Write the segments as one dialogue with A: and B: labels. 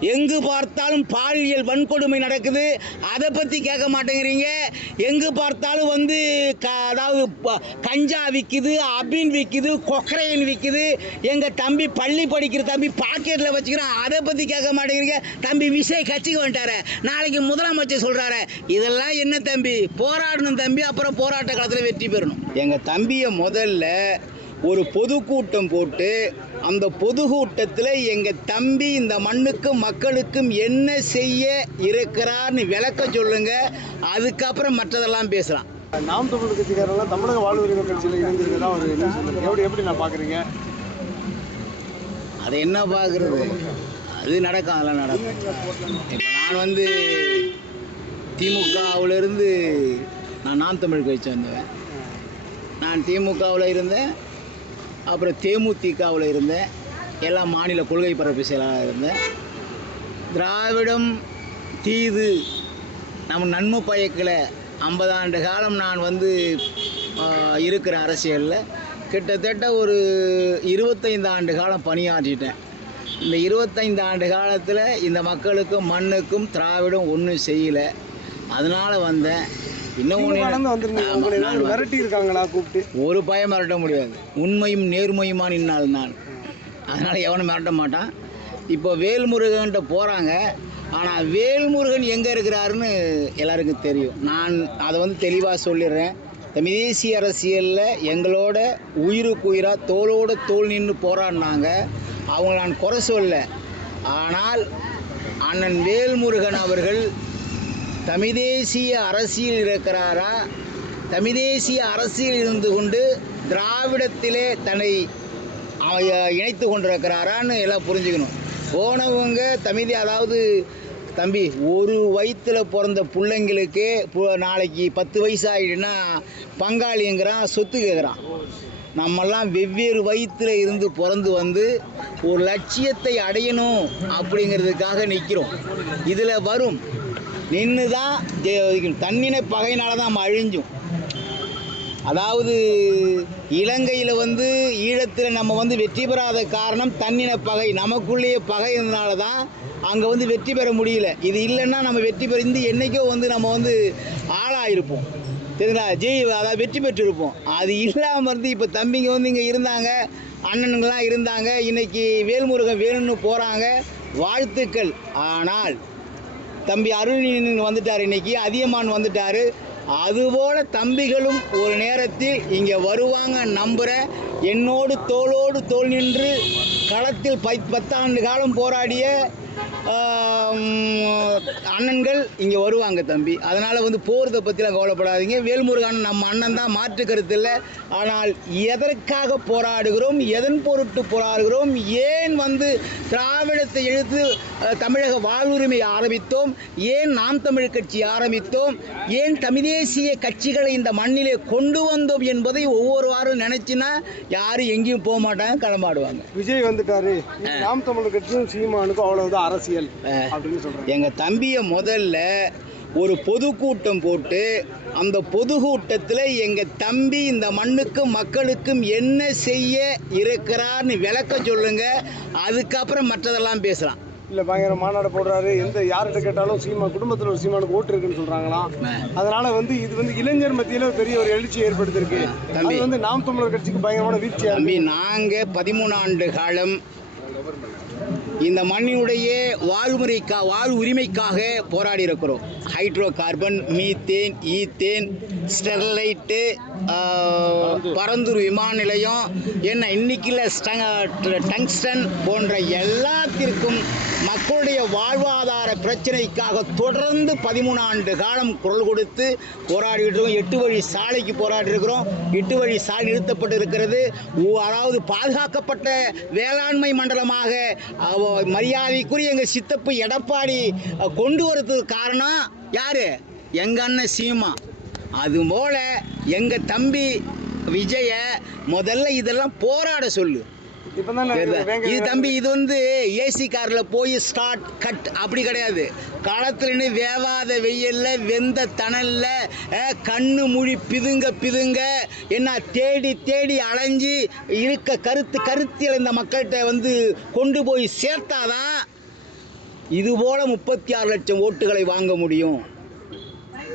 A: எங்கு பார்த்தாலும் பாலியல் வன்கொடுமை நடக்குது. அதை பற்றி கேட்க மாட்டேங்கிறீங்க. எங்கு பார்த்தாலும் வந்து க அதாவது கஞ்சா விற்கிது அபின் விற்கிது கொக்கரையன் விற்கிது எங்கள் தம்பி பள்ளி படிக்கிற தம்பி பாக்கெட்டில் வச்சுக்கிறான் அதை பற்றி கேட்க மாட்டேங்கிறீங்க. தம்பி விஷய கட்சிக்கு வந்துட்டாரு. நாளைக்கு முதலமைச்சர் சொல்கிறாரு இதெல்லாம் என்ன தம்பி? போராடணும் தம்பி. அப்புறம் போராட்ட காலத்தில் வெற்றி பெறணும். எங்கள் தம்பியை முதல்ல ஒரு பொதுக்கூட்டம் போட்டு அந்த பொதுக்கூட்டத்தில் எங்கள் தம்பி இந்த மண்ணுக்கும் மக்களுக்கும் என்ன செய்ய இருக்கிறார்னு விளக்க சொல்லுங்க. அதுக்கப்புறம் மற்றதெல்லாம் பேசலாம்.
B: நாம் தமிழர் கட்சிக்காரெல்லாம் தமிழக வாழ்வுரிமை கட்சியில் இணைஞ்சிருக்கதா ஒரு. எப்படி எப்படி நான் பார்க்குறீங்க?
A: அதை என்ன பார்க்குறது? அது நடக்கும் அதெல்லாம் நடக்கும். இப்போ நான் வந்து திமுகவிலிருந்து நான் நாம் தமிழ் கட்சி வந்தவன் நான் திமுகவில் இருந்தேன். அப்புறம் தேமுதிகவில் இருந்தேன். எல்லா மாநில கொள்கை பரப்பு செயலாளராக இருந்தேன். திராவிடம் தீது நம்ம நன்மை பயக்கலை. ஐம்பது ஆண்டு காலம் நான் வந்து இருக்கிற அரசியலில். கிட்டத்தட்ட ஒரு இருபத்தைந்து ஆண்டு காலம் பணியாற்றிட்டேன். இந்த இருபத்தைந்து ஆண்டு காலத்தில் இந்த மக்களுக்கும் மண்ணுக்கும் திராவிடம் ஒன்றும் செய்யலை. அதனால் வந்தேன் இன்னும்
B: மிரட்டி இருக்காங்களா கூப்பிட்டு?
A: ஒரு பயம் மிரட்ட முடியாது. உண்மையும் நேர்மையுமா நின்னால் நான். அதனால் எவனும் மிரட்ட மாட்டான். இப்போ வேல்முருகன்ட்ட போகிறாங்க ஆனால் வேல்முருகன் எங்கே இருக்கிறாருன்னு எல்லாருக்கும் தெரியும். நான் அதை வந்து தெளிவாக சொல்லிடுறேன். தமிழ் தேசிய அரசியலில் எங்களோட உயிருக்கு உயிராக தோளோட தோள் நின்று போராடினாங்க. அவங்கள நான் குறை சொல்ல ஆனால் அண்ணன் வேல்முருகன் அவர்கள் தமிதேசிய அரசியல் இருக்கிறாரா? தமிதேசிய அரசியல் இருந்து கொண்டு திராவிடத்திலே தன்னை இணைத்து கொண்டிருக்கிறாரான்னு எல்லாம் புரிஞ்சுக்கணும். போனவங்க தமிழ் அதாவது தம்பி ஒரு வயிற்றில் பிறந்த பிள்ளைங்களுக்கு பு- நாளைக்கு பத்து வயசு ஆகிடுன்னா பங்காளிங்கிறான் சொத்து கேட்குறான் நம்மெல்லாம் வெவ்வேறு வயிற்றில் இருந்து பிறந்து வந்து ஒரு லட்சியத்தை அடையணும் அப்படிங்கிறதுக்காக நிற்கிறோம் இதில் வரும். நின்று தான் ஜெயிக்கணும். தன்னின பகையினால தான் நம்ம அதாவது இலங்கையில் வந்து ஈழத்தில் நம்ம வந்து வெற்றி பெறாத காரணம் தன்னின பகை. நமக்குள்ளேயே பகை இருந்தனால தான் அங்கே வந்து வெற்றி பெற முடியல. இது இல்லைன்னா நம்ம வெற்றி பெற இந்த என்றைக்கோ வந்து நம்ம வந்து ஆளாயிருப்போம். சரிங்களா ஜெய் அதாவது வெற்றி பெற்றிருப்போம். அது இல்லாமல் இருந்து இப்போ தம்பிங்க வந்து இங்கே இருந்தாங்க அண்ணனுங்களாம் இருந்தாங்க இன்றைக்கி வேல்முருகன் வேணும்னு போகிறாங்க வாழ்த்துக்கள். ஆனால் தம்பி அருணின் வந்துட்டார் இன்னைக்கு அதியமான் வந்துட்டார். அதுபோல தம்பிகளும் ஒரு நேரத்தில் இங்கே வருவாங்க நம்புகிற என்னோடு தோளோடு தோள் நின்று களத்தில் பை பத்தாண்டு காலம் போராடிய அண்ணன்கள் இங்கே வருவாங்க தம்பி. அதனால் வந்து போகிறத பற்றிலாம் கவலைப்படாதீங்க. வேல்முருகன் நம்ம அண்ணன் தான் மாற்று கருத்து இல்லை. ஆனால் எதற்காக போராடுகிறோம் எதன் பொருட்டு போராடுகிறோம் ஏன் வந்து திராவிடத்தை எழுத்து தமிழக வாழ்வுரிமை ஆரம்பித்தோம் ஏன் நாம் தமிழ் கட்சி ஆரம்பித்தோம் ஏன் தமிழ் தேசிய கட்சிகளை இந்த மண்ணிலே கொண்டு வந்தோம் என்பதை ஒவ்வொரு வாரம் நினைச்சுன்னா யாரும் எங்கேயும் போக மாட்டாங்க களமாடுவாங்க
B: விஜய் வந்துட்டாரு. நாம் தமிழர் கட்சியும் சீமானுக்கும் அவ்வளவுதான் அரசியல். சொல்றாங்க.
A: எங்கள் தம்பியை முதல்ல ஒரு பொதுக்கூட்டம் போட்டு அந்த பொதுக்கூட்டத்தில் எங்கள் தம்பி இந்த மண்ணுக்கும் மக்களுக்கும் என்ன செய்ய இருக்கிறார்னு விளக்க சொல்லுங்க. அதுக்கப்புறம் மற்றதெல்லாம் பேசலாம்.
B: இல்ல பயங்கர மாநாடு போடுறாரு. எந்த யார்கிட்ட கேட்டாலும் சீமா குடும்பத்துல ஒரு சீமானுக்கு ஓட்டு இருக்குன்னு சொல்றாங்களாம். அதனால வந்து இது வந்து இளைஞர் மத்தியில பெரிய ஒரு எழுச்சி ஏற்படுத்திருக்கு.
A: தம்பி.
B: அது வந்து நாம் தமிழர் கட்சிக்கு பயங்கரமான
A: தம்பி நாங்கள் பதிமூணு ஆண்டு காலம் இந்த மண்ணினுடைய வாழ்முறைக்கா வாழ் உரிமைக்காக போராடி இருக்கிறோம் hydrocarbon methane ethane Sterlite Parandur. விமான நிலையம் என்ன இன்னைக்குள்ள டங்ஸ்டன் போன்ற எல்லாத்திற்கும் மக்களுடைய வாழ்வாதார பிரச்சனைக்காக தொடர்ந்து பதிமூணு ஆண்டு காலம் குரல் கொடுத்து போராடிட்டு இருக்கோம். எட்டு வழி சாலைக்கு போராடி இருக்கிறோம். எட்டு வழி சாலை நிறுத்தப்பட்டு இருக்கிறது ஓ- அதாவது பாதுகாக்கப்பட்ட வேளாண்மை மண்டலமாக மரியாதைக்குரிய எங்கள் சித்தப்பு எடப்பாடி கொண்டு வரதுக்கு காரணம் யாரு? எங்க அண்ணன் சீமா. அதுபோல் எங்க தம்பி விஜய முதல்ல இதெல்லாம் போராட சொல்லு. இது தம்பி இது வந்து ஏசி கார்ல போய் ஸ்டார்ட் கட் அப்படி கிடையாது. களத்துல நின்னு வேவாத வெயில்ல வெந்த தணல்ல கண்ணு மொழி பிதுங்க பிதுங்க என்ன தேடி தேடி அலைஞ்சு இருக்க கருத்து கருத்தியல் இந்த மக்கள்கிட்ட வந்து கொண்டு போய் சேர்த்தாதான் இது போல முப்பத்தி ஆறு லட்சம் ஓட்டுகளை வாங்க முடியும்.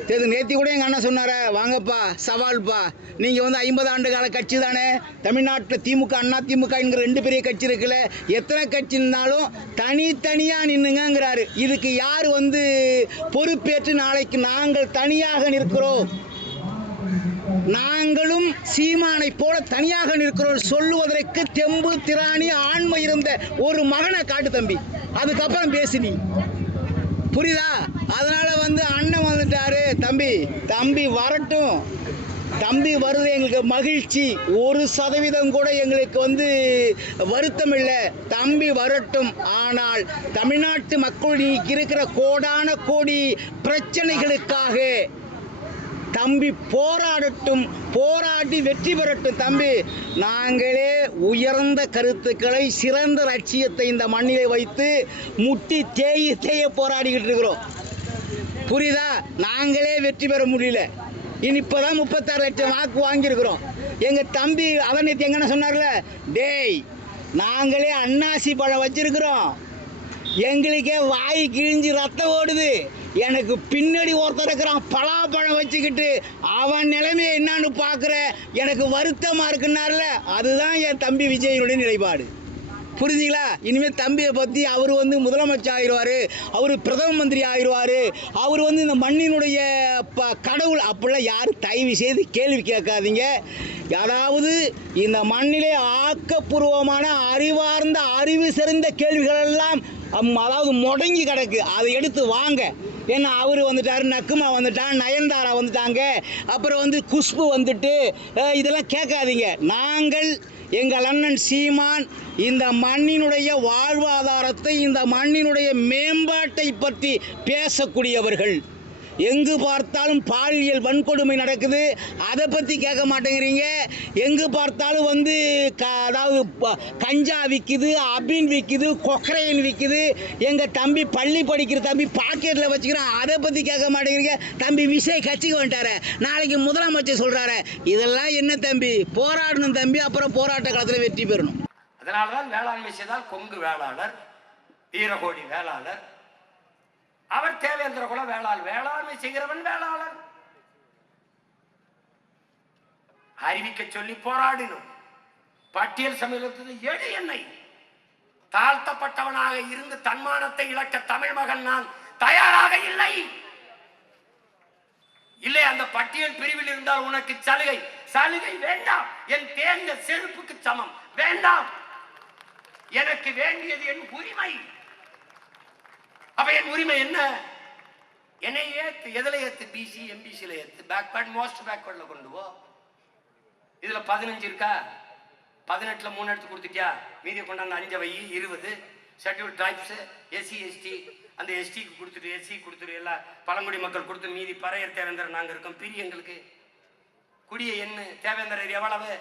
A: சரி நேத்தி கூட எங்கள் அண்ணன் சொன்னார வாங்கப்பா சவால்ப்பா. நீங்கள் வந்து ஐம்பது ஆண்டு கால கட்சி தானே? தமிழ்நாட்டில் திமுக அண்ணா திமுக என்கிற ரெண்டு பெரிய கட்சி இருக்குல்ல. எத்தனை கட்சி இருந்தாலும் தனித்தனியாக நின்னுங்கிறாரு இதுக்கு யார் வந்து பொறுப்பேற்று நாளைக்கு நாங்கள் தனியாக நிற்கிறோம்? நாங்களும் சீமானை போல தனியாக நிற்கிறோம். சொல்லுவதற்கு தெம்பு திராணி ஆண்மை இருந்த ஒரு மகனை காட்டு தம்பி. அதுக்கப்புறம் பேசினி புரியுதா? அதனால வந்து அண்ணன் வந்து தம்பி தம்பி வரட்டும். தம்பி வருது எங்களுக்கு மகிழ்ச்சி. ஒரு சதவீதம் கூட எங்களுக்கு வந்து வருத்தம் இல்லை. தம்பி வரட்டும். ஆனால் தமிழ்நாட்டு மக்களுக்கு இருக்கிற கோடான கோடி பிரச்சனைகளுக்காக தம்பி போராடட்டும் போராடி வெற்றி பெறட்டும் தம்பி. நாங்களே உயர்ந்த கருத்துக்களை சிறந்த லட்சியத்தை இந்த மண்ணிலே வைத்து முட்டி தேய தேய போராடிக்கிட்டு இருக்கிறோம். புரியுதா? நாங்களே வெற்றி பெற முடியல. இனி இப்போதான் முப்பத்தாறு லட்சம் வாக்கு வாங்கியிருக்கிறோம். எங்கள் தம்பி அவன் நேற்று எங்கன்னு சொன்னார்ல? டேய் நாங்களே அன்னாசி பழம் வச்சிருக்கிறோம். எங்களுக்கே வாய் கிழிஞ்சு ரத்தம் ஓடுது. எனக்கு பின்னாடி ஒருத்தர் இருக்கிறான் பலாப்பழம் வச்சுக்கிட்டு. அவன் நிலைமையை என்னான்னு பார்க்குற எனக்கு வருத்தமாக இருக்குன்னார்ல? அதுதான் என் தம்பி விஜயனுடைய நிலைப்பாடு. புரிஞ்சுங்களா? இனிமேல் தம்பியை பற்றி அவர் வந்து முதலமைச்சர் ஆயிடுவார் அவர் பிரதம மந்திரி ஆயிடுவார் அவர் வந்து இந்த மண்ணினுடைய ப கடவுள் அப்படிலாம் யாரும் தயவு செய்து கேள்வி கேட்காதீங்க. அதாவது இந்த மண்ணிலே ஆக்கப்பூர்வமான அறிவார்ந்த அறிவு சிறந்த கேள்விகள் எல்லாம் அதாவது முடங்கி கிடக்கு. அதை எடுத்து வாங்க. ஏன்னா அவர் வந்துட்டார் நக்குமா வந்துட்டான் நயன்தாரா வந்துட்டாங்க. அப்புறம் வந்து குஷ்பு வந்துட்டு இதெல்லாம் கேட்காதீங்க. நாங்கள் எங்கள் அண்ணன் சீமான் இந்த மண்ணினுடைய வாழ்வாதாரத்தை இந்த மண்ணினுடைய மேம்பாட்டை பற்றி பேசக்கூடியவர்கள். எங்கு பார்த்தாலும் பாலியல் வன்கொடுமை நடக்குது. அதை பற்றி கேட்க மாட்டேங்கிறீங்க. எங்கு பார்த்தாலும் வந்து க அதாவது கஞ்சா விற்கிது அபின் விற்கிது கொக்கரையன் விற்கிது எங்கள் தம்பி பள்ளி படிக்கிற தம்பி பாக்கெட்டில் வச்சுக்கிறான். அதை பற்றி கேட்க மாட்டேங்கிறீங்க. தம்பி விஷய கட்சிக்கு வந்துட்டாரு. நாளைக்கு முதலமைச்சர் சொல்கிறாரு இதெல்லாம் என்ன தம்பி? போராடணும் தம்பி. அப்புறம் போராட்ட காலத்தில் வெற்றி பெறணும்.
C: அதனாலதான் வேளாண்மை செய்தால் கொங்கு வேளாளர் வீரகோடி வேளாளர் அவர் தேவேந்திர குல வேளாள். வேளாண்மை செய்கிறவன் வேளாளன். அறிவிக்க சொல்லி போராடினோம். பட்டியல் சமூகத்தில் எடு என்னை தாழ்த்தப்பட்டவனாக இருந்து தன்மானத்தை இழக்க தமிழ் மகன் நான் தயாராக இல்லை. இல்லை அந்த பட்டியல் பிரிவில் இருந்தால் உனக்கு சலுகை. சலுகை வேண்டாம். என் தேர்ந்த செருப்புக்கு சமம். வேண்டாம். எனக்கு வேண்டியது என் உரிமை. அப்ப என் உரிமை என்ன? என்னை ஏத்து எதுல ஏத்து? பிசி எம்பிசியில் ஏத்து. பேக்வேர்ட் மோஸ்ட் பேக்வேர்ட்ல கொண்டு போ. இதுல பதினஞ்சு இருக்கா? பதினெட்டுல மூணு எடுத்து கொடுத்துட்டியா? மீதி கொண்டாந்து அஞ்சு வை இருபது. ஷெட்யூல் ட்ரைப்ஸ் எஸ்சி எஸ்டி அந்த எஸ்டிக்கு கொடுத்துட்டு எஸ்சி கொடுத்துட்டு எல்லாம் பழங்குடி மக்கள் கொடுத்து மீதி பறையர் தேவேந்தர் நாங்கள் இருக்கோம். பிரி எங்களுக்கு. குடிய எண்ணு. தேவேந்தர் எவ்வளவு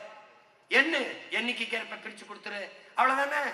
C: எண்ணு. எண்ணிக்கைக்கு ஏற்ப பிரித்து கொடுத்துரு. அவ்வளோதானே